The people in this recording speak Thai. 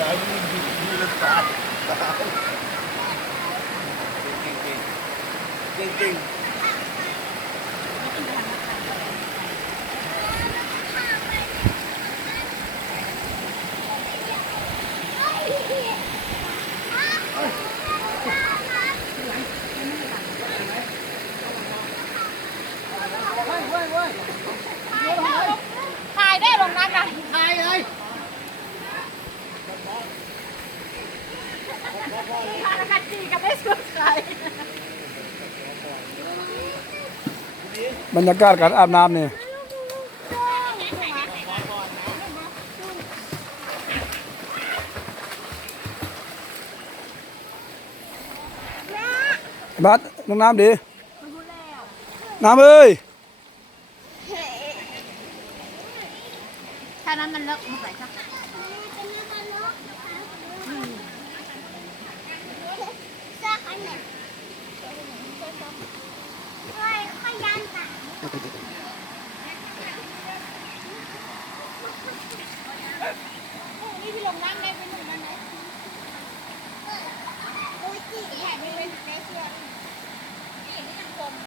ย้ายนี่ดีดีเลยตายจริงจริงถ่ายได้ลงนั้นนะถ่ายเลยถ่ายกันจีกันได้สุดใจบรรยากาศการอาบน้ำเนี่ยบัดลงน้ำดิน้ำเอ้ย ถ้านั้นมันเลิกมันใส่ซักนี่พี่ลงน้ำได้